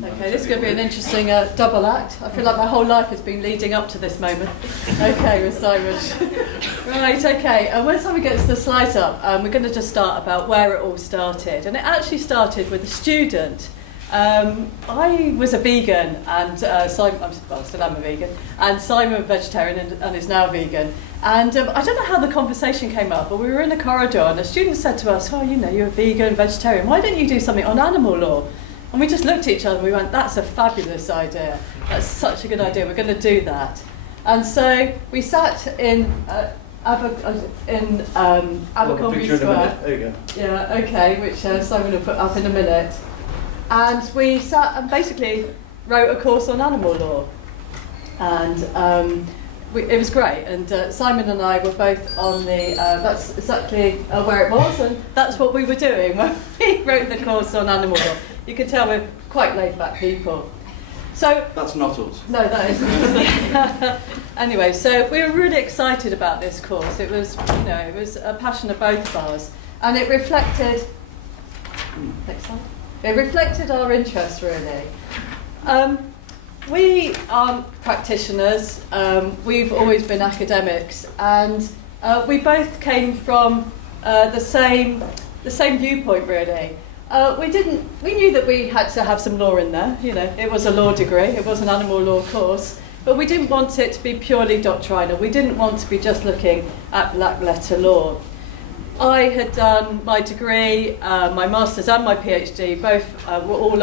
Okay, this is going to be an interesting double act. I feel like my whole life has been leading up to this moment. Okay, with Simon. Right, okay. And when Simon gets the slides up, we're going to just start about where it all started. And it actually started with a student. I was a vegan, and Simon, I still am a vegan, and Simon vegetarian and is now vegan. And I don't know how the conversation came up, but we were in a corridor and a student said to us, oh, you know, you're a vegan, vegetarian, why don't you do something on animal law? And we just looked at each other and we went, that's a fabulous idea. That's such a good idea. We're going to do that. And so we sat in Abercrombie Square. There you go. Yeah, okay, which Simon will put up in a minute. And we sat and basically wrote a course on animal law. And it was great. And Simon and I were both on the, that's exactly where it was. And that's what we were doing when we wrote the course on animal law. You can tell we're quite laid-back people. So that's not us. No, that isn't. Anyway, so we were really excited about this course. It was, you know, it was a passion of both of ours, and it reflected. Next slide. It reflected our interest, really. We aren't practitioners. We've always been academics, and we both came from the same viewpoint, really. We knew that we had to have some law in there, you know, it was a law degree, it was an animal law course, but we didn't want it to be purely doctrinal. We didn't want to be just looking at black letter law. I had done my degree, my master's and my PhD, both were all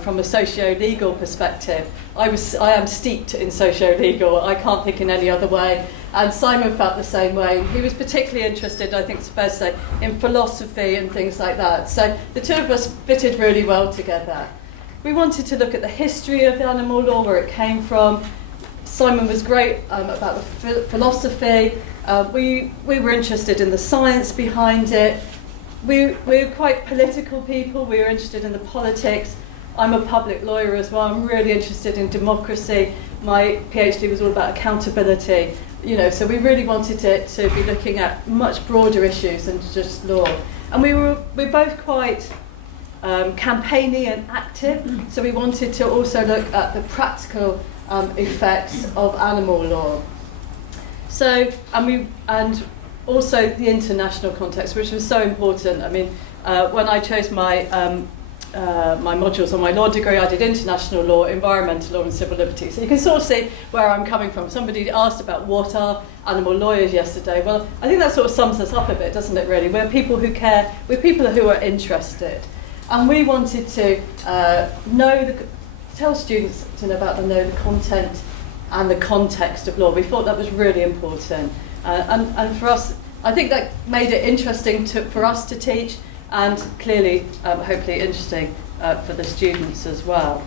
from a socio-legal perspective. I am steeped in socio-legal, I can't think in any other way. And Simon felt the same way. He was particularly interested, I think it's fair to say, in philosophy and things like that. So the two of us fitted really well together. We wanted to look at the history of the animal law, where it came from. Simon was great about the philosophy. We were interested in the science behind it. We were quite political people. We were interested in the politics. I'm a public lawyer as well. I'm really interested in democracy. My PhD was all about accountability. You know, so we really wanted it to be looking at much broader issues than just law. And we're both quite campaigny and active, so we wanted to also look at the practical effects of animal law. So, and also the international context, which was so important. I mean, when I chose my my modules on my law degree, I did international law, environmental law and civil liberties. So you can sort of see where I'm coming from. Somebody asked about what are animal lawyers yesterday. Well, I think that sort of sums us up a bit, doesn't it, really? We're people who care, we're people who are interested. And we wanted to tell students to know about the content and the context of law. We thought that was really important. And for us, I think that made it interesting for us to teach, and clearly, hopefully interesting for the students as well.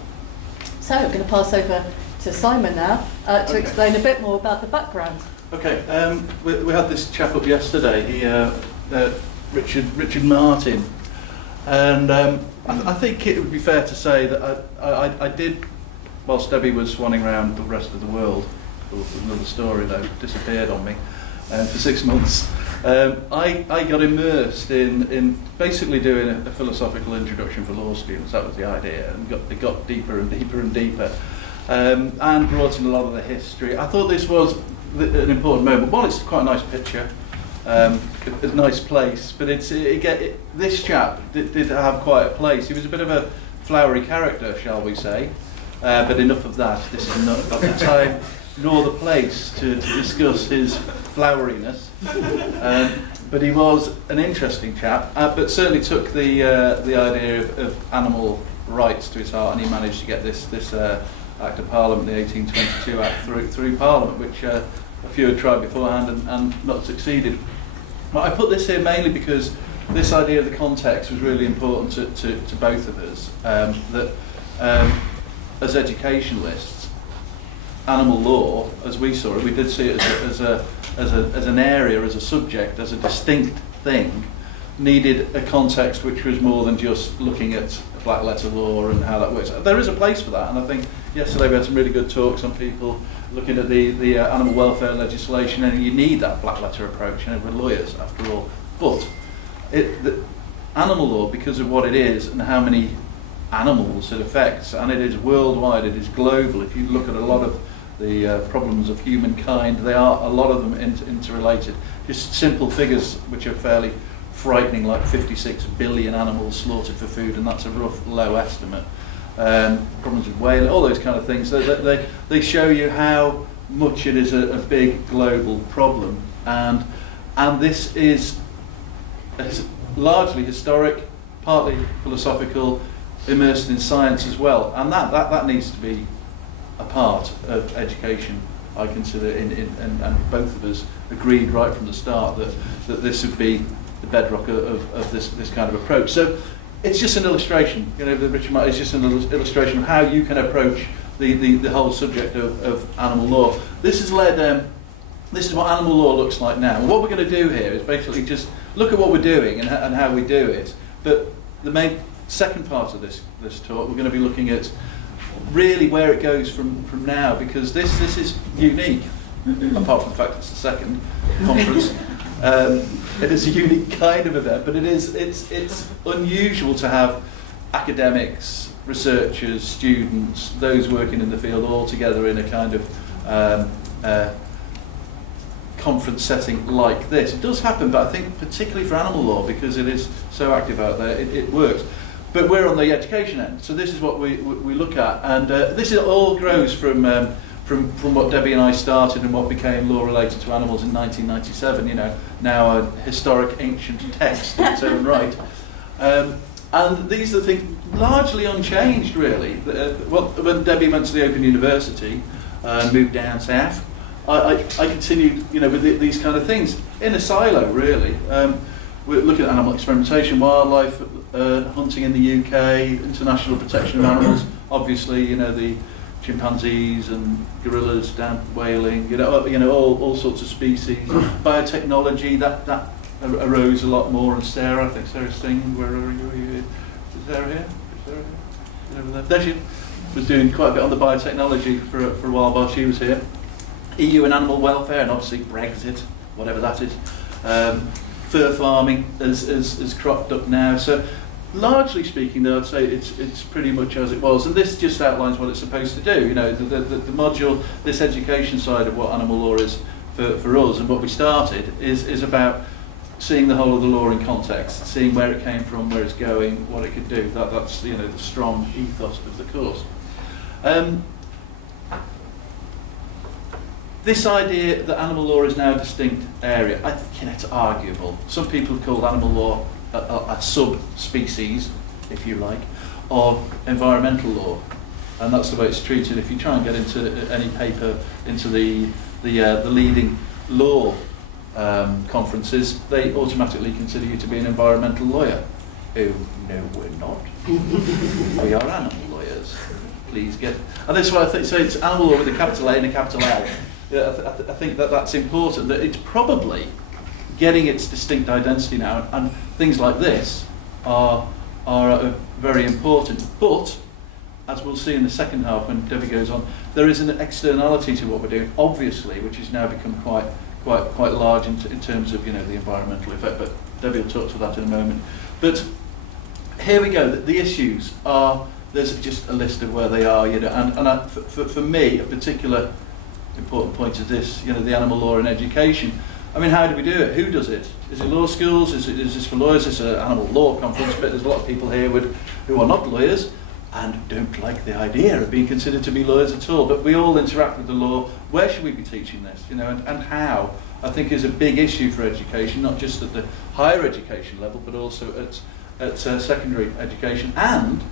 So I'm going to pass over to Simon now to explain a bit more about the background. Okay, we had this chap up yesterday, Richard Martin, and I think it would be fair to say that I did, whilst Debbie was swanning around the rest of the world, another story though, disappeared on me for 6 months. I got immersed in basically doing a philosophical introduction for law students. That was the idea, and it got deeper and deeper and deeper, and brought in a lot of the history. I thought this was an important moment. One, it's quite a nice picture, a nice place, but this chap did have quite a place. He was a bit of a flowery character, shall we say, but enough of that. This is not the time nor the place to discuss his floweriness. But he was an interesting chap, but certainly took the idea of animal rights to his heart, and he managed to get this Act of Parliament, the 1822 Act, through Parliament, which a few had tried beforehand and not succeeded. But I put this here mainly because this idea of the context was really important to both of us. That as educationalists, animal law, as we saw it, we did see it as an area, as a subject, as a distinct thing, needed a context which was more than just looking at black letter law and how that works. There is a place for that, and I think yesterday we had some really good talks on people looking at the animal welfare legislation, and you need that black letter approach, and we're lawyers after all. But the animal law, because of what it is and how many animals it affects, and it is worldwide, it is global. If you look at a lot of the problems of humankind, they are, a lot of them, interrelated. Just simple figures which are fairly frightening, like 56 billion animals slaughtered for food, and that's a rough, low estimate. Problems with whaling, all those kind of things. They show you how much it is a big global problem, and this is largely historic, partly philosophical, immersed in science as well, and that needs to be a part of education, I consider, and both of us agreed right from the start that this would be the bedrock of this kind of approach. So it's just an illustration, the Richard Martin is just an illustration of how you can approach the whole subject of animal law. This is what animal law looks like now. And what we're going to do here is basically just look at what we're doing and how we do it. But the main second part of this talk, we're going to be looking at really where it goes from now, because this is unique, apart from the fact it's the second conference. It is a unique kind of event, but it's unusual to have academics, researchers, students, those working in the field all together in a kind of conference setting like this. It does happen, but I think particularly for animal law, because it is so active out there, it works. But we're on the education end, so this is what we look at, and this all grows from what Debbie and I started and what became law related to animals in 1997. Now a historic ancient text in its own right, and these are things largely unchanged, really. When Debbie went to the Open University, moved down south, I continued, with these kind of things in a silo, really. We're looking at animal experimentation, wildlife, hunting in the UK, international protection of animals. Obviously, the chimpanzees and gorillas down whaling. All sorts of species. Biotechnology that arose a lot more. And Sarah, I think Sarah's singing. Where are you? Is Sarah here? There she was doing quite a bit on the biotechnology for a while she was here. EU and animal welfare, and obviously Brexit, whatever that is. Fur farming has cropped up now. So largely speaking, though, I'd say it's pretty much as it was. And this just outlines what it's supposed to do. The module, this education side of what animal law is for us, and what we started is about seeing the whole of the law in context, seeing where it came from, where it's going, what it could do. That's the strong ethos of the course. This idea that animal law is now a distinct area, I think it's arguable. Some people have called animal law a subspecies, if you like, of environmental law, and that's the way it's treated. If you try and get into any paper, into the leading law conferences, they automatically consider you to be an environmental lawyer. Oh, no, we're not. We are animal lawyers. Please get. And that's why I think so. It's animal law with a capital A and a capital L. I think that's important, that it's probably getting its distinct identity now, and things like this are very important. But, as we'll see in the second half when Debbie goes on, there is an externality to what we're doing, obviously, which has now become quite large in terms of the environmental effect, but Debbie will talk to that in a moment. But here we go, the issues are, there's just a list of where they are, and for me, a particular important point of this, the animal law in education. I mean, how do we do it? Who does it? Is it law schools? Is this for lawyers? It's an animal law conference, but there's a lot of people here who are not lawyers and don't like the idea of being considered to be lawyers at all. But we all interact with the law. Where should we be teaching this? And how, I think, is a big issue for education, not just at the higher education level, but also at secondary education, and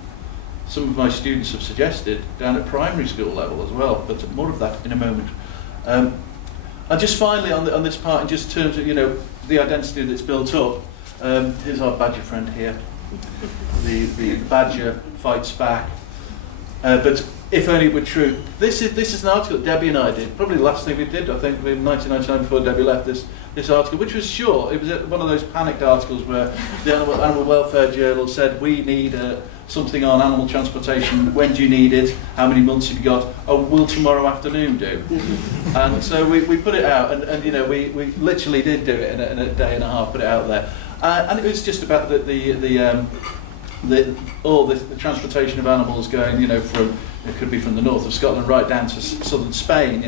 some of my students have suggested down at primary school level as well, but more of that in a moment. And just finally on this part, in just terms of the identity that's built up, here's our badger friend here. The badger fights back. But if only it were true. This is an article that Debbie and I did, probably the last thing we did, I think, in 1999 before Debbie left this article, which was short. It was one of those panicked articles where the Animal Welfare Journal said, we need something on animal transportation. When do you need it? How many months have you got? Oh, will tomorrow afternoon do? And so we put it out, and we literally did do it in a day and a half, put it out there. And it was just about the the transportation of animals going, from, it could be from the north of Scotland right down to southern Spain,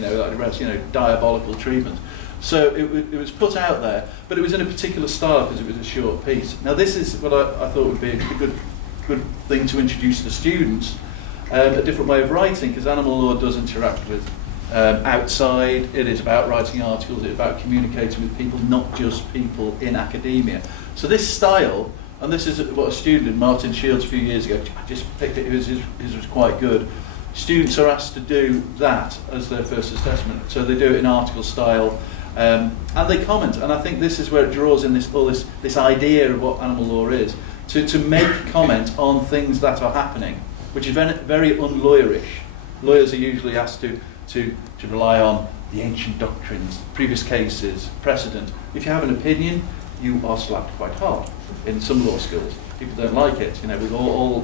diabolical treatment. So it was put out there, but it was in a particular style because it was a short piece. Now this is what I thought would be a good thing to introduce to students, a different way of writing, because animal law does interact with outside. It is about writing articles, it's about communicating with people, not just people in academia. So this style, and this is what a student did, Martin Shields, a few years ago, I just picked it, his was quite good. Students are asked to do that as their first assessment, so they do it in article style, and they comment, and I think this is where it draws in this idea of what animal law is, to make comment on things that are happening, which is very unlawyerish. Lawyers are usually asked to rely on the ancient doctrines, previous cases, precedent. If you have an opinion, you are slapped quite hard in some law schools. People don't like it. We've all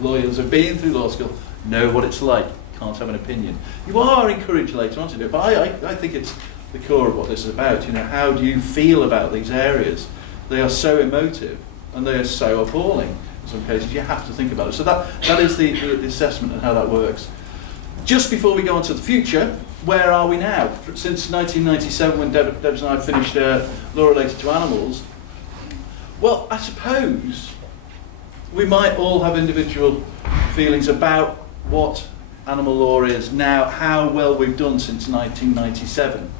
lawyers have been through law school, know what it's like, can't have an opinion. You are encouraged later on to do it, but I think it's the core of what this is about. How do you feel about these areas? They are so emotive and they are so appalling in some cases. You have to think about it. So that is the assessment and how that works. Just before we go on to the future, where are we now? Since 1997, when Debs and I finished law related to animals, well, I suppose we might all have individual feelings about what animal law is now, how well we've done since 1997.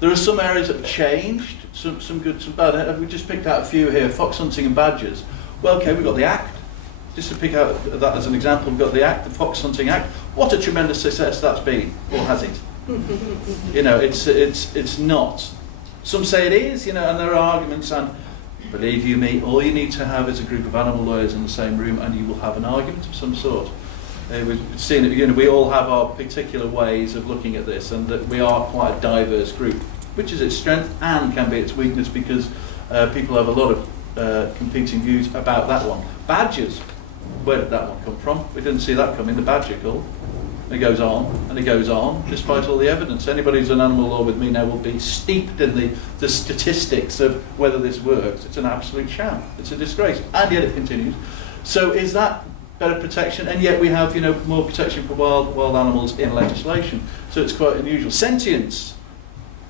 There are some areas that have changed, some good, some bad. We just picked out a few here, fox hunting and badgers. Well, okay, we've got the Act. Just to pick out that as an example, we've got the Act, the Fox Hunting Act. What a tremendous success that's been, or has it? It's not. Some say it is, and there are arguments, and believe you me, all you need to have is a group of animal lawyers in the same room and you will have an argument of some sort. We've seen it, we all have our particular ways of looking at this, and that we are quite a diverse group, which is its strength and can be its weakness, because people have a lot of competing views about that one. Badgers, where did that one come from? We didn't see that coming, the badger call. It goes on, and it goes on, despite all the evidence. Anybody who's done animal law with me now will be steeped in the statistics of whether this works. It's an absolute sham. It's a disgrace. And yet it continues. So is that better protection? And yet we have, more protection for wild animals in legislation. So it's quite unusual. Sentience.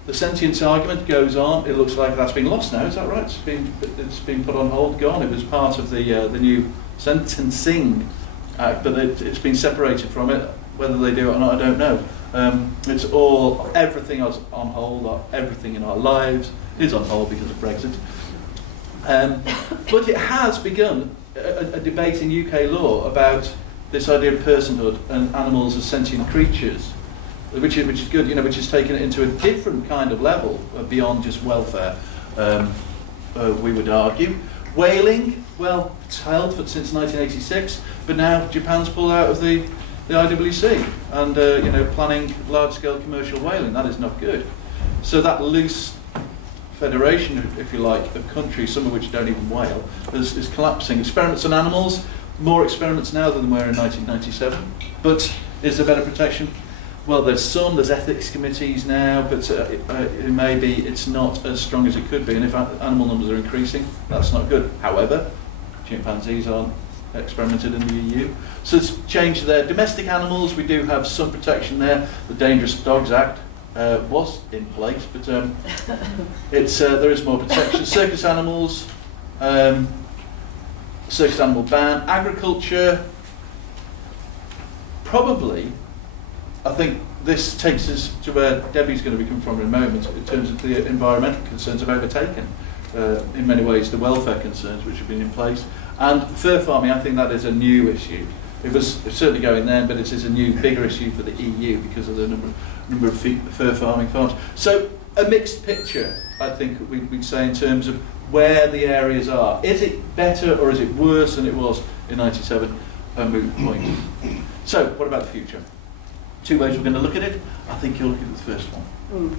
The sentience argument goes on. It looks like that's been lost now. Is that right? It's been put on hold, gone. It was part of the new Sentencing Act, but it's been separated from it. Whether they do it or not, I don't know. It's everything is on hold. Everything in our lives is on hold because of Brexit. But it has begun a debate in UK law about this idea of personhood and animals as sentient creatures, which is good, which has taken it into a different kind of level beyond just welfare. We would argue. Whaling, well, it's held since 1986, but now Japan's pulled out of the IWC, and planning large-scale commercial whaling. That is not good. So that loose federation, if you like, of countries, some of which don't even whale, is collapsing. Experiments on animals, more experiments now than there were in 1997. But is there better protection? Well, there's ethics committees now, but it's not as strong as it could be. And if animal numbers are increasing, that's not good. However, chimpanzees aren't experimented in the EU. So it's changed there. Domestic animals, we do have some protection there. The Dangerous Dogs Act was in place, but there is more protection. Circus animals, circus animal ban. Agriculture, probably, I think this takes us to where Debbie's going to be coming from in a moment, in terms of the environmental concerns have overtaken, in many ways, the welfare concerns which have been in place. And fur farming, I think that is a new issue. It was certainly going then, but it is a new, bigger issue for the EU because of the number of fur farming farms. So a mixed picture, I think we'd say, in terms of where the areas are. Is it better or is it worse than it was in 97? A moot point. So, what about the future? Two ways we're going to look at it. I think you'll look at the first one.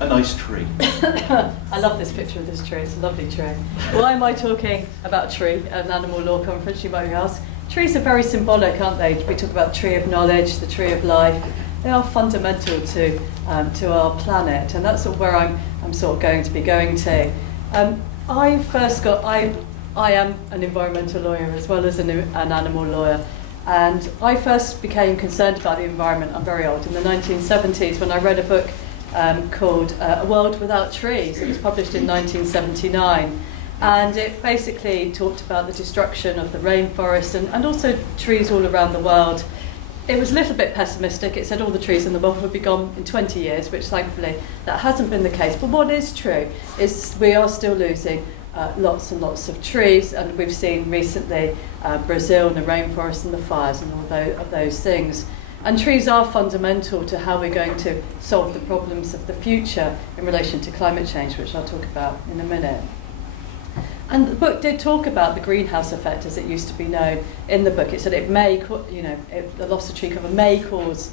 A nice tree. I love this picture of this tree. It's a lovely tree. Why am I talking about a tree at an animal law conference, you might ask? Trees are very symbolic, aren't they? We talk about tree of knowledge, the tree of life. They are fundamental to our planet, and that's where I'm sort of going to be going to. I I am an environmental lawyer as well as an animal lawyer. And I first became concerned about the environment, I'm very old, in the 1970s when I read a book called A World Without Trees. It was published in 1979. And it basically talked about the destruction of the rainforest and also trees all around the world. It was a little bit pessimistic. It said all the trees in the world would be gone in 20 years, which thankfully that hasn't been the case. But what is true is we are still losing lots and lots of trees, and we've seen recently Brazil and the rainforest and the fires and all of those things. And trees are fundamental to how we're going to solve the problems of the future in relation to climate change, which I'll talk about in a minute. And the book did talk about the greenhouse effect, as it used to be known in the book. It said it may, the loss of tree cover may cause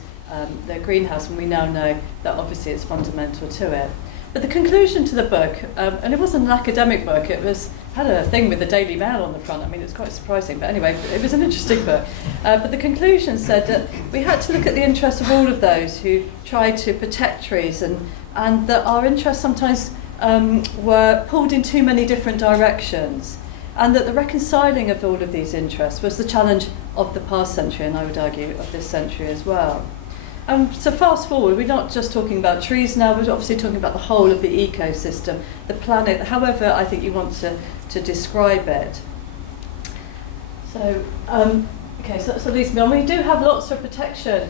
the greenhouse, and we now know that obviously it's fundamental to it. But the conclusion to the book, and it wasn't an academic book, had a thing with the Daily Mail on the front. I mean, it was quite surprising, but anyway, it was an interesting book. But the conclusion said that we had to look at the interests of all of those who tried to protect trees, and that our interests sometimes were pulled in too many different directions, and that the reconciling of all of these interests was the challenge of the past century, and I would argue of this century as well. So fast forward, we're not just talking about trees now, we're obviously talking about the whole of the ecosystem, the planet, however I think you want to describe it. So, so that leads me on. We do have lots of protection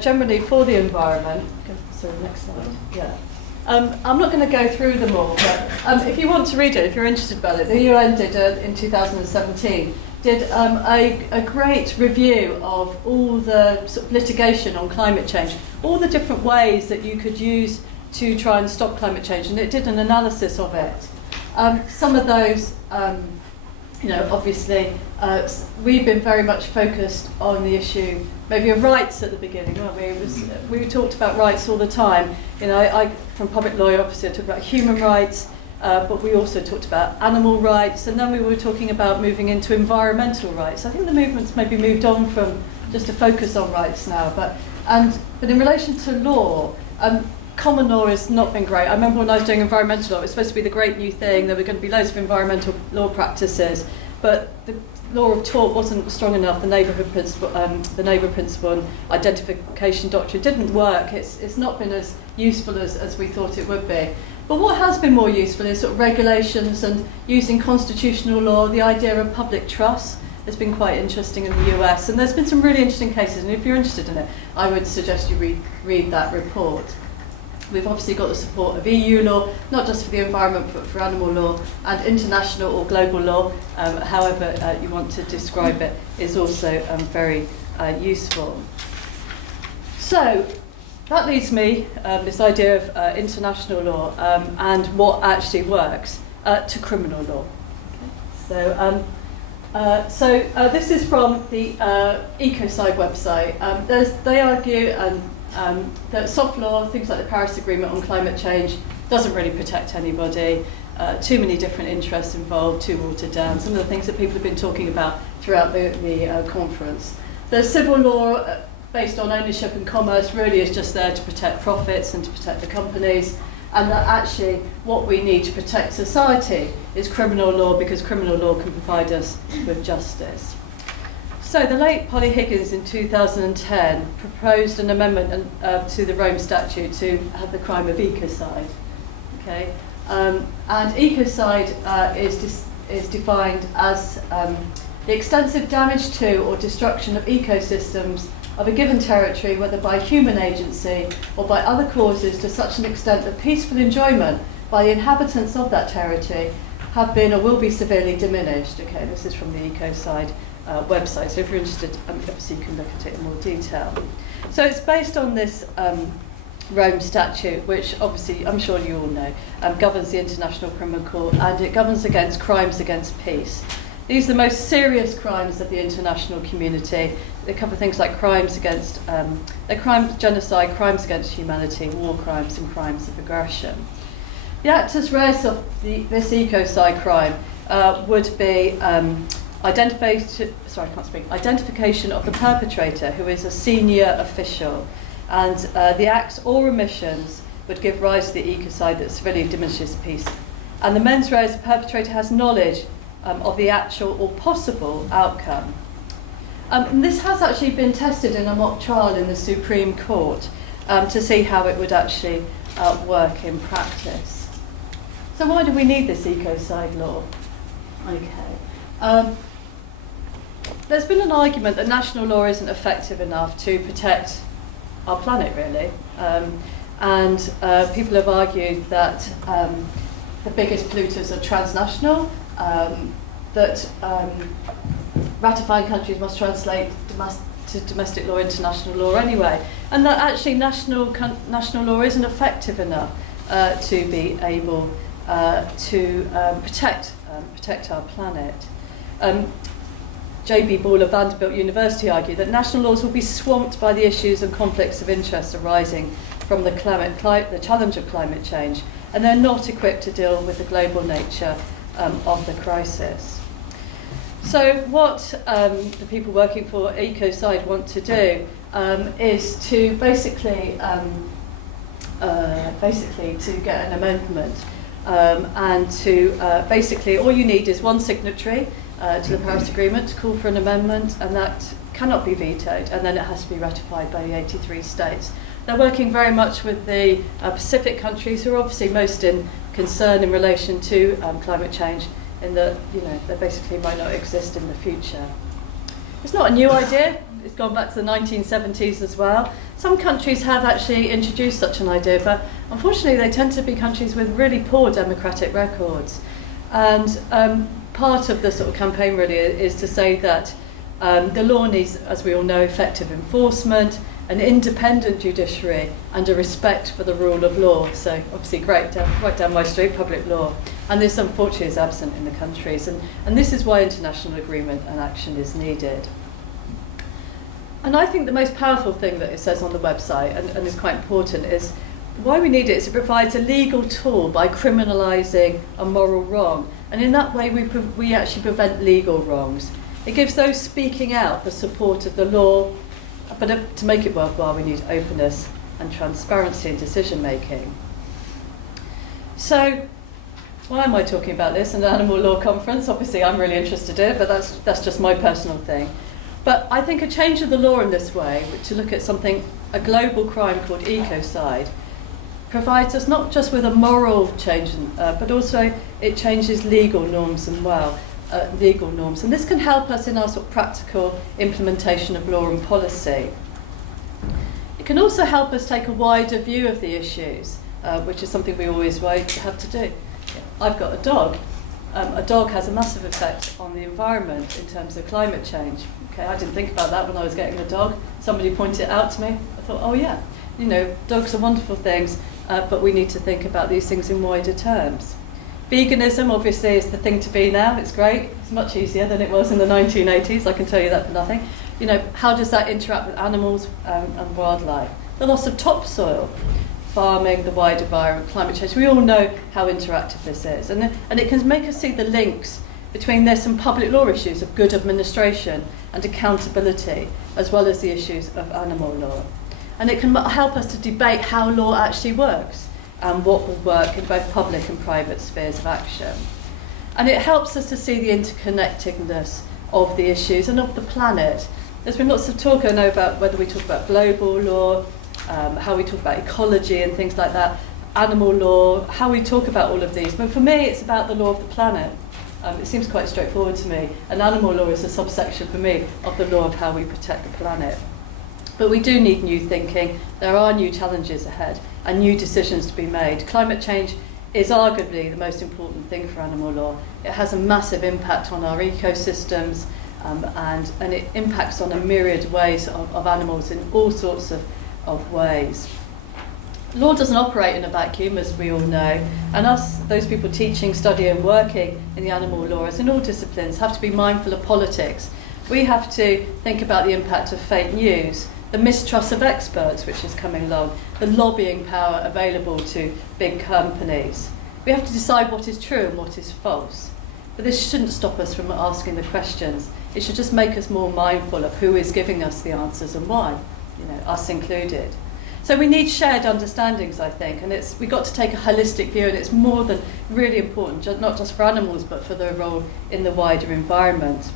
generally for the environment. So next slide, yeah. I'm not going to go through them all, but if you want to read it, if you're interested about it, the UN did, in 2017, did a great review of all the sort of litigation on climate change, all the different ways that you could use to try and stop climate change, and it did an analysis of it. Some of those, obviously, we've been very much focused on the issue maybe of rights at the beginning, weren't we? We talked about rights all the time. I from public law, obviously I talked about human rights, but we also talked about animal rights, and then we were talking about moving into environmental rights. I think the movement's maybe moved on from just a focus on rights now, but in relation to law, common law has not been great. I remember when I was doing environmental law, it was supposed to be the great new thing, there were going to be loads of environmental law practices, but the law of tort wasn't strong enough. The neighbourhood principle, the neighbour principle and identification doctrine didn't work. It's not been as useful as we thought it would be. But what has been more useful is sort of regulations and using constitutional law. The idea of public trust has been quite interesting in the US, and there's been some really interesting cases, and if you're interested in it, I would suggest you read that report. We've obviously got the support of EU law, not just for the environment, but for animal law, and international or global law, however you want to describe it, is also very useful. So that leads me, this idea of international law and what actually works, to criminal law. Okay. So this is from the Ecocide website. They argue that soft law, things like the Paris Agreement on climate change, doesn't really protect anybody. Too many different interests involved, too watered down. Some of the things that people have been talking about throughout the conference. The civil law based on ownership and commerce really is just there to protect profits and to protect the companies. And that actually what we need to protect society is criminal law, because criminal law can provide us with justice. So the late Polly Higgins in 2010 proposed an amendment to the Rome Statute to have the crime of ecocide. Okay, and ecocide is defined as the extensive damage to or destruction of ecosystems of a given territory, whether by human agency or by other causes, to such an extent that peaceful enjoyment by the inhabitants of that territory have been or will be severely diminished. Okay, this is from the Ecocide website, so if you're interested, obviously you can look at it in more detail. So it's based on this Rome Statute, which obviously, I'm sure you all know, governs the International Criminal Court, and it governs against crimes against peace. These are the most serious crimes of the international community. They cover things like crimes against, genocide, crimes against humanity, war crimes, and crimes of aggression. The actus reus of this ecocide crime would be identification of the perpetrator, who is a senior official, and the acts or omissions would give rise to the ecocide that severely diminishes peace. And the mens rea is the perpetrator has knowledge of the actual or possible outcome. And this has actually been tested in a mock trial in the Supreme Court to see how it would actually work in practice. So why do we need this Ecocide Law? Okay. There's been an argument that national law isn't effective enough to protect our planet, really. And people have argued that the biggest polluters are transnational, that ratifying countries must translate to domestic law international law anyway, and that actually national law isn't effective enough to be able to protect our planet. J.B. Ball of Vanderbilt University argued that national laws will be swamped by the issues and conflicts of interest arising from the challenge of climate change, and they're not equipped to deal with the global nature of the crisis. So what the people working for Ecocide want to do is to basically to get an amendment and to basically all you need is one signatory to the Paris Agreement to call for an amendment, and that cannot be vetoed, and then it has to be ratified by the 83 states. They're working very much with the Pacific countries, who are obviously most in concern in relation to climate change, in that they basically might not exist in the future. It's not a new idea. It's gone back to the 1970s as well. Some countries have actually introduced such an idea, but unfortunately they tend to be countries with really poor democratic records. And part of the sort of campaign really is to say that the law needs, as we all know, effective enforcement, an independent judiciary, and a respect for the rule of law. So obviously right down my street, public law. And this unfortunately is absent in the countries. And this is why international agreement and action is needed. And I think the most powerful thing that it says on the website, and is quite important, is why we need it is it provides a legal tool by criminalising a moral wrong. And in that way we actually prevent legal wrongs. It gives those speaking out the support of the law, but to make it worthwhile we need openness and transparency in decision making. So why am I talking about this in an animal law conference? Obviously I'm really interested in it, but that's just my personal thing. But I think a change of the law in this way, to look at a global crime called ecocide, provides us not just with a moral change, but also it changes legal norms and legal norms. And this can help us in our sort of practical implementation of law and policy. It can also help us take a wider view of the issues, which is something we always have to do. I've got a dog. A dog has a massive effect on the environment in terms of climate change. Okay, I didn't think about that when I was getting a dog. Somebody pointed it out to me. I thought, oh yeah, dogs are wonderful things, but we need to think about these things in wider terms. Veganism, obviously, is the thing to be now. It's great. It's much easier than it was in the 1980s. I can tell you that for nothing. How does that interact with animals and wildlife? The loss of topsoil, farming, the wider environment, climate change. We all know how interactive this is. And it can make us see the links between this and public law issues of good administration and accountability, as well as the issues of animal law. And it can help us to debate how law actually works and what will work in both public and private spheres of action. And it helps us to see the interconnectedness of the issues and of the planet. There's been lots of talk, I know, about whether we talk about global law, how we talk about ecology and things like that, animal law, how we talk about all of these. But for me, it's about the law of the planet. It seems quite straightforward to me. And animal law is a subsection for me of the law of how we protect the planet. But we do need new thinking. There are new challenges ahead and new decisions to be made. Climate change is arguably the most important thing for animal law. It has a massive impact on our ecosystems, and it impacts on a myriad ways of animals in all sorts of ways. Law doesn't operate in a vacuum, as we all know, and us, those people teaching, studying, working in the animal laws in all disciplines, have to be mindful of politics. We have to think about the impact of fake news, the mistrust of experts, which is coming along, the lobbying power available to big companies. We have to decide what is true and what is false. But this shouldn't stop us from asking the questions. It should just make us more mindful of who is giving us the answers and why, us included. So we need shared understandings, I think, and we've got to take a holistic view, and it's more than really important, not just for animals, but for their role in the wider environment.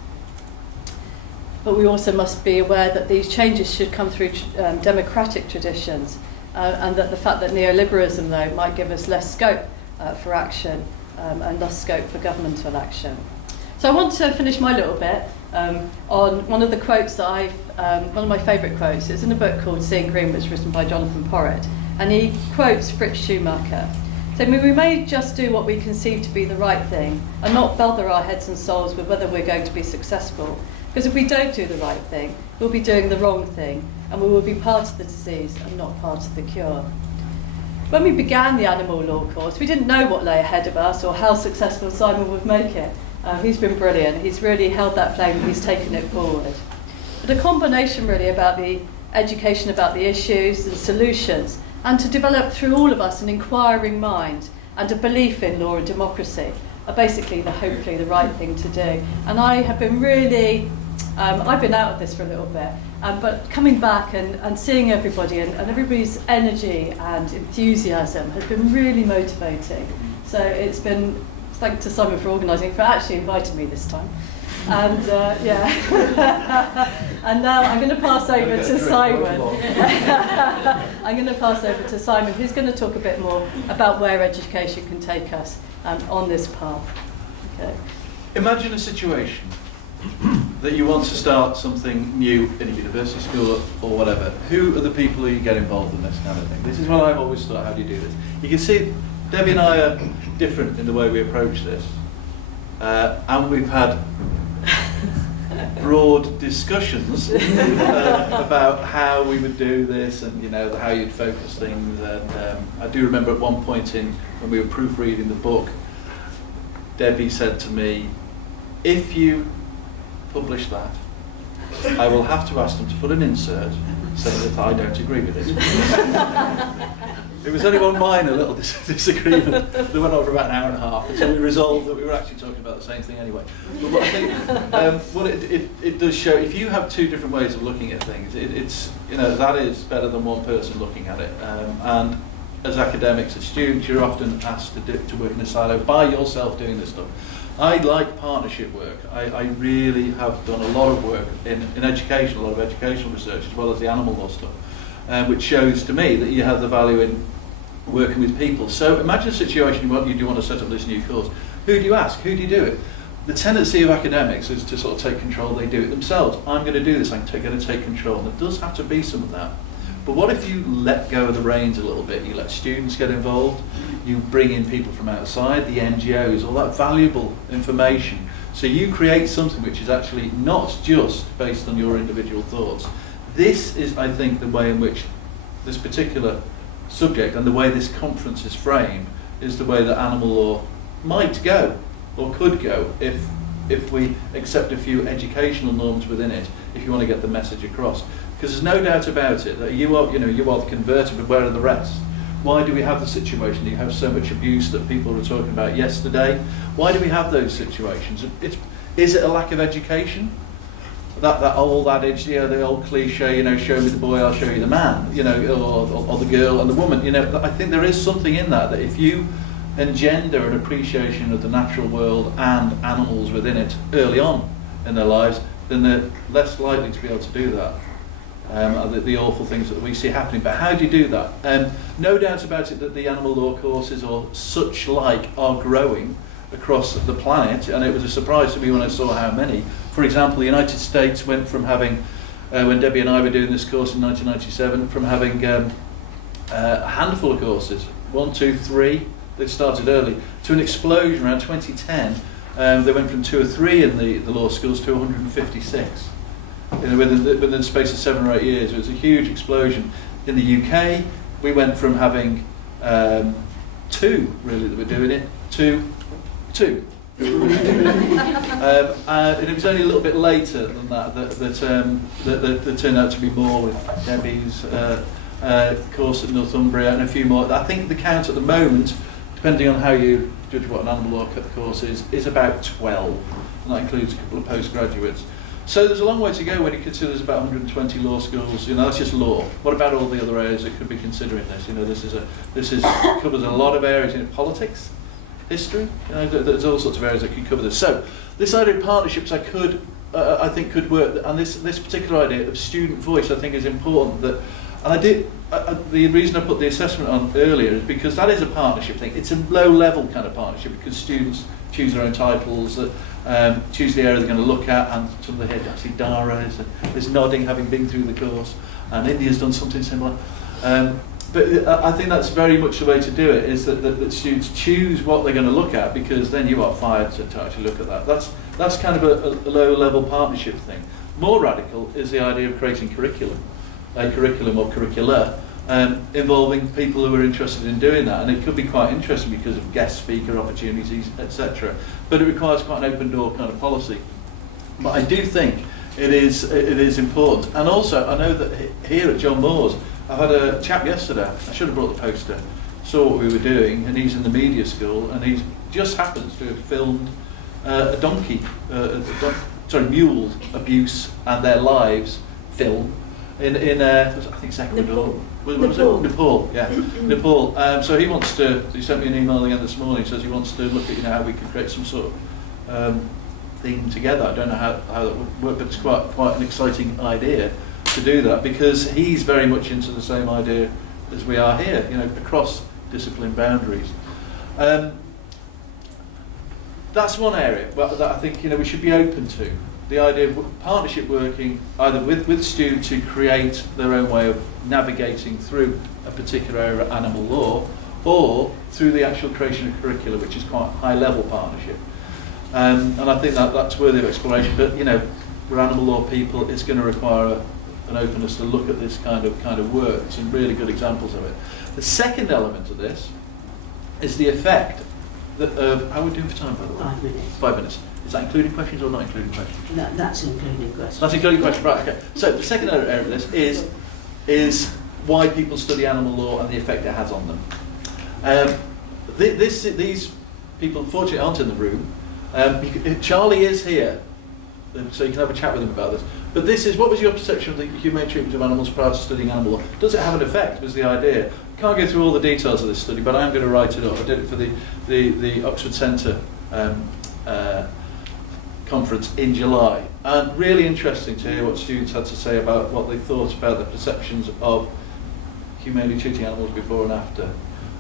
But we also must be aware that these changes should come through democratic traditions, and that the fact that neoliberalism, though, might give us less scope for action and less scope for governmental action. So I want to finish my little bit on one of the quotes that one of my favourite quotes. It's in a book called Seeing Green, which was written by Jonathan Porritt, and he quotes Fritz Schumacher. So we may just do what we conceive to be the right thing and not bother our heads and souls with whether we're going to be successful. Because if we don't do the right thing, we'll be doing the wrong thing, and we will be part of the disease and not part of the cure. When we began the animal law course, we didn't know what lay ahead of us or how successful Simon would make it. He's been brilliant. He's really held that flame and he's taken it forward. But a combination really about the education about the issues and solutions, and to develop through all of us an inquiring mind and a belief in law and democracy are basically hopefully the right thing to do. And I have been really, I've been out of this for a little bit, but coming back and seeing everybody and everybody's energy and enthusiasm has been really motivating. So it's been, thanks to Simon for organising, for actually inviting me this time. And and now I'm going to pass over to Simon. I'm going to pass over to Simon, who's going to talk a bit more about where education can take us on this path. Okay. Imagine a situation that you want to start something new in a university, school, or whatever. Who are the people who you get involved in this kind of thing? This is what I've always thought, how do you do this? You can see Debbie and I are different in the way we approach this. And we've had broad discussions about how we would do this and how you'd focus things. And I do remember at one point when we were proofreading the book, Debbie said to me, if you publish that, I will have to ask them to put an insert saying that I don't agree with it. It was only one minor little disagreement that went on for about an hour and a half until we resolved that we were actually talking about the same thing anyway. But what I think what it does show, if you have two different ways of looking at things, it's that is better than one person looking at it. And as academics, as students, you're often asked to work in a silo by yourself doing this stuff. I like partnership work. I really have done a lot of work in education, a lot of educational research, as well as the animal law stuff. Which shows to me that you have the value in working with people. So imagine a situation where you do want to set up this new course. Who do you ask? Who do you do it? The tendency of academics is to sort of take control. They do it themselves. I'm going to do this. I'm going to take control. And there does have to be some of that. But what if you let go of the reins a little bit? You let students get involved. You bring in people from outside, the NGOs, all that valuable information. So you create something which is actually not just based on your individual thoughts. This is, I think, the way in which this particular subject and the way this conference is framed is the way that animal law might go or could go if we accept a few educational norms within it, if you want to get the message across. Because there's no doubt about it that you are the converted, but where are the rest? Why do we have the situation that you have so much abuse that people were talking about yesterday? Why do we have those situations? Is it a lack of education? That old adage, the old cliche, show me the boy, I'll show you the man, or the girl and the woman. I think there is something in that if you engender an appreciation of the natural world and animals within it early on in their lives, then they're less likely to be able to do that. The awful things that we see happening. But how do you do that? No doubt about it that the animal law courses or such like are growing across the planet, and it was a surprise to me when I saw how many. For example, the United States went from having, when Debbie and I were doing this course in 1997, from having a handful of courses, 1, 2, 3, they started early, to an explosion around 2010. They went from 2 or 3 in the law schools to 156. Within the space of 7 or 8 years. It was a huge explosion. In the UK, we went from having 2 really that were doing it to 2. And it was only a little bit later than that turned out to be more with Debbie's course at Northumbria and a few more. I think the count at the moment, depending on how you judge what an animal law course is about 12. And that includes a couple of postgraduates. So there's a long way to go when you consider there's about 120 law schools. That's just law. What about all the other areas that could be considering this? This covers a lot of areas in politics, history. There's all sorts of areas that could cover this. So this idea of partnerships, I think could work. And this particular idea of student voice, I think, is important. The reason I put the assessment on earlier is because that is a partnership thing. It's a low-level kind of partnership because students choose their own titles, choose the area they're going to look at, and some of the head, actually Dara is nodding, having been through the course, and India's done something similar. But I think that's very much the way to do it, is that students choose what they're going to look at, because then you are fired to actually look at that. That's kind of a low-level partnership thing. More radical is the idea of creating a curriculum or curricula, involving people who are interested in doing that, and it could be quite interesting because of guest speaker opportunities, etc. But it requires quite an open door kind of policy. But I do think it is important. And also, I know that here at John Moores, I had a chap yesterday. I should have brought the poster. Saw what we were doing, and he's in the media school, and he just happens to have filmed a mule abuse and their lives film in I think it's Ecuador. Nepal, yeah. Nepal. So he sent me an email again this morning, says he wants to look at how we can create some sort of thing together. I don't know how that would work, but it's quite an exciting idea to do that, because he's very much into the same idea as we are here, across discipline boundaries. That's one area that I think we should be open to. The idea of partnership working either with students who create their own way of navigating through a particular area of animal law, or through the actual creation of curricula, which is quite a high-level partnership. And I think that's worthy of exploration. But we're animal law people. It's going to require an openness to look at this kind of work. Some really good examples of it. The second element of this is the effect of how are we doing for time, by the way? 5 minutes. 5 minutes. Is that including questions or not including questions? That's including questions. That's including questions, right, okay. So the second area of this is why people study animal law and the effect it has on them. These people, unfortunately, aren't in the room. Charlie is here, so you can have a chat with him about this. But what was your perception of the humane treatment of animals prior to studying animal law? Does it have an effect, was the idea. Can't go through all the details of this study, but I am going to write it up. I did it for the Oxford Centre conference in July, and really interesting to hear what students had to say about what they thought about the perceptions of humanely treating animals before and after.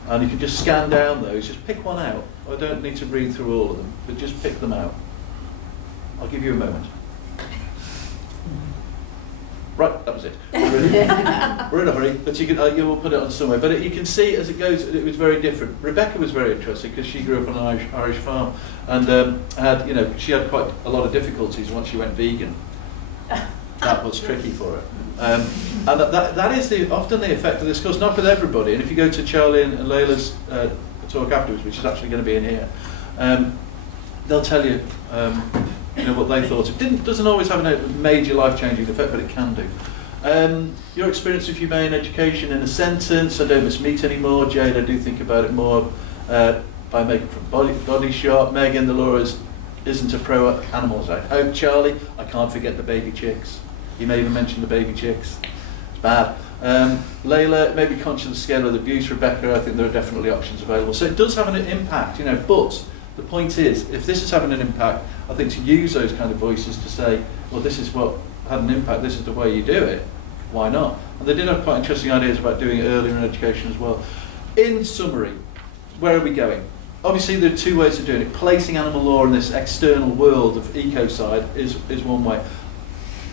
And you can just scan down those, just pick one out. I don't need to read through all of them, but just pick them out. I'll give you a moment. Right, that was it. We're in a hurry, but you will put it on somewhere. But you can see as it goes, it was very different. Rebecca was very interesting because she grew up on an Irish farm, and she had quite a lot of difficulties once she went vegan. That was tricky for her. And that is often the effect of this course, not with everybody. And if you go to Charlie and Layla's talk afterwards, which is actually going to be in here, they'll tell you what they thought. It doesn't always have a major life-changing effect, but it can do. Your experience of humane education in a sentence: I don't miss meat anymore. Jade, I do think about it more. By making from body shop. Megan, the law isn't a pro animals act. Oh, Charlie, I can't forget the baby chicks. You may even mention the baby chicks. It's bad. Layla, maybe conscious of the scale of the abuse. Rebecca, I think there are definitely options available. So it does have an impact, but the point is, if this is having an impact, I think to use those kind of voices to say, well, this is what had an impact, this is the way you do it, why not? And they did have quite interesting ideas about doing it earlier in education as well. In summary, where are we going? Obviously, there are two ways of doing it. Placing animal law in this external world of ecocide is one way.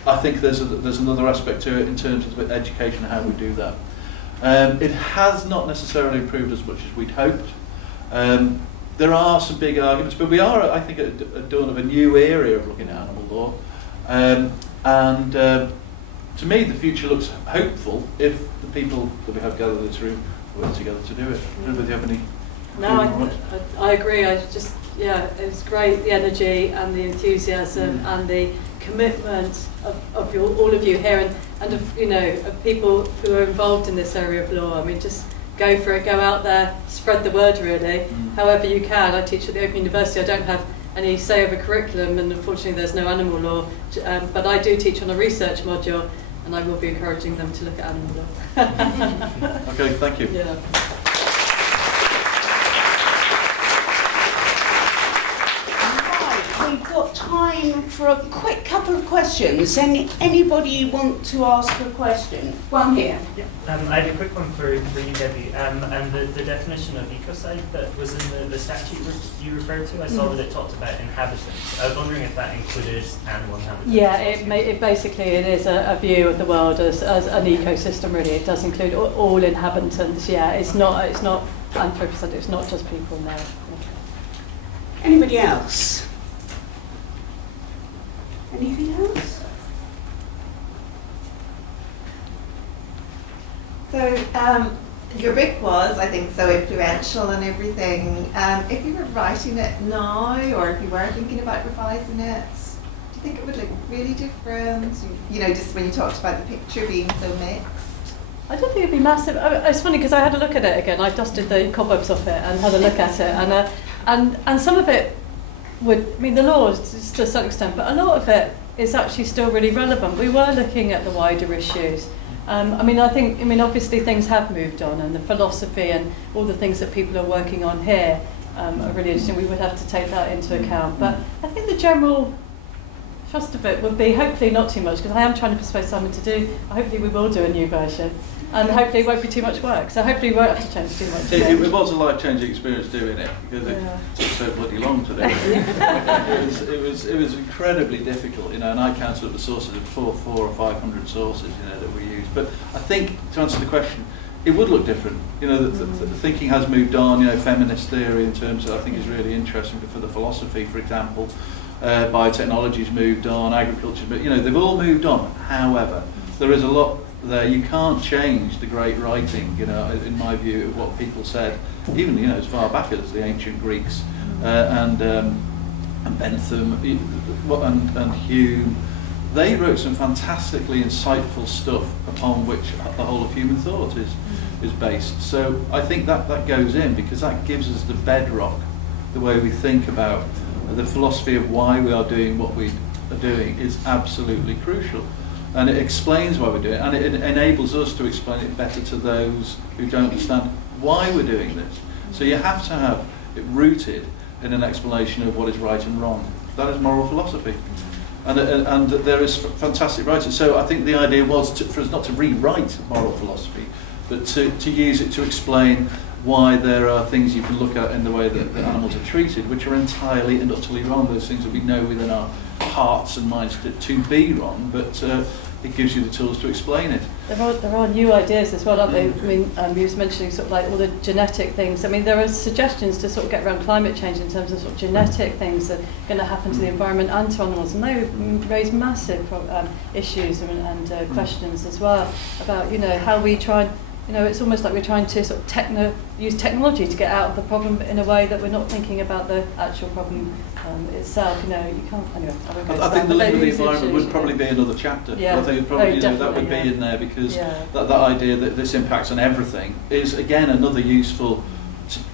I think there's another aspect to it in terms of education and how we do that. It has not necessarily improved as much as we'd hoped. There are some big arguments, but we are, I think, at the dawn of a new area of looking at animal law. To me, the future looks hopeful if the people that we have gathered in this room work together to do it. I don't know whether you have any... No, I agree. it was great, the energy and the enthusiasm and the commitment of all of you here, and of people who are involved in this area of law. I mean, just go for it, go out there, spread the word really, however you can. I teach at the Open University. I don't have any say over curriculum, and unfortunately there's no animal law, but I do teach on a research module, and I will be encouraging them to look at animal law. Okay, thank you. Yeah. We've got time for a quick couple of questions. Anybody want to ask a question? One here. Yeah. I had a quick one for you, Debbie. And the definition of ecocide that was in the statute you referred to, I saw that it talked about inhabitants. I was wondering if that included animal inhabitants. Yeah, it basically is a view of the world as an ecosystem. Really, it does include all inhabitants. Yeah, it's not anthropocentric. It's not just people. No. Anybody else? Anything else? So your book was, I think, so influential and everything. If you were writing it now, or if you were thinking about revising it, do you think it would look really different? You know, just when you talked about the picture being so mixed. I don't think it'd be massive. It's funny because I had a look at it again. I dusted the cobwebs off it and had a look at it, and some of it would, I mean, the law is to a certain extent, but a lot of it is actually still really relevant. We were looking at the wider issues. I mean, obviously things have moved on, and the philosophy and all the things that people are working on here are really interesting. We would have to take that into account. But I think the general thrust of it would be hopefully not too much, because I am trying to persuade Simon to do, hopefully we will do a new version. And hopefully it won't be too much work. So hopefully we won't have to change too much. It was a life-changing experience doing it, because it took so bloody long to do it. It was incredibly difficult, you know, and I counted up the sources of 400 or 500 sources, you know, that we used. But I think, to answer the question, it would look different. You know, the thinking has moved on. You know, feminist theory in terms of, I think, is really interesting. But for the philosophy, for example, biotechnology's moved on, agriculture, but you know, they've all moved on. However, there is a lot there. You can't change the great writing, you know, in my view, of what people said, even, you know, as far back as the ancient Greeks and Bentham and Hume. They wrote some fantastically insightful stuff upon which the whole of human thought is based. So I think that goes in, because that gives us the bedrock, the way we think about the philosophy of why we are doing what we are doing is absolutely crucial. And it explains why we're doing it, and it enables us to explain it better to those who don't understand why we're doing this. So you have to have it rooted in an explanation of what is right and wrong. That is moral philosophy. And there is fantastic writers. So I think the idea was for us not to rewrite moral philosophy, but to use it to explain why there are things you can look at in the way that animals are treated, which are entirely and utterly wrong. Those things that we know within our hearts and minds to be wrong, but it gives you the tools to explain it. There are new ideas as well, aren't there? I mean, you was mentioning sort of like all the genetic things. I mean, there are suggestions to sort of get around climate change in terms of sort of genetic things that are going to happen to the environment and to animals, and they raise massive issues and questions as well about, you know, how we try. You know, it's almost like we're trying to sort of use technology to get out of the problem in a way that we're not thinking about the actual problem itself. You know, you can't. Anyway, I think the link with the environment would probably be another chapter. Yeah. I think probably that would be in there, because that idea that this impacts on everything is again another useful.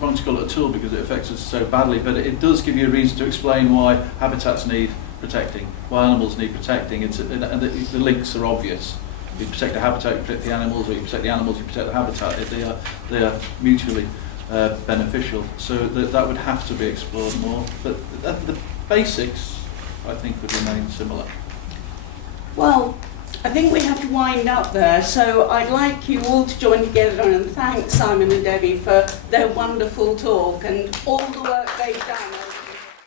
I want to call it a tool because it affects us so badly, but it does give you a reason to explain why habitats need protecting, why animals need protecting, and the links are obvious. You protect the habitat, you protect the animals, or you protect the animals, you protect the habitat. They are mutually beneficial. So that would have to be explored more. But the basics, I think, would remain similar. Well, I think we have to wind up there. So I'd like you all to join together and thank Simon and Debbie for their wonderful talk and all the work they've done.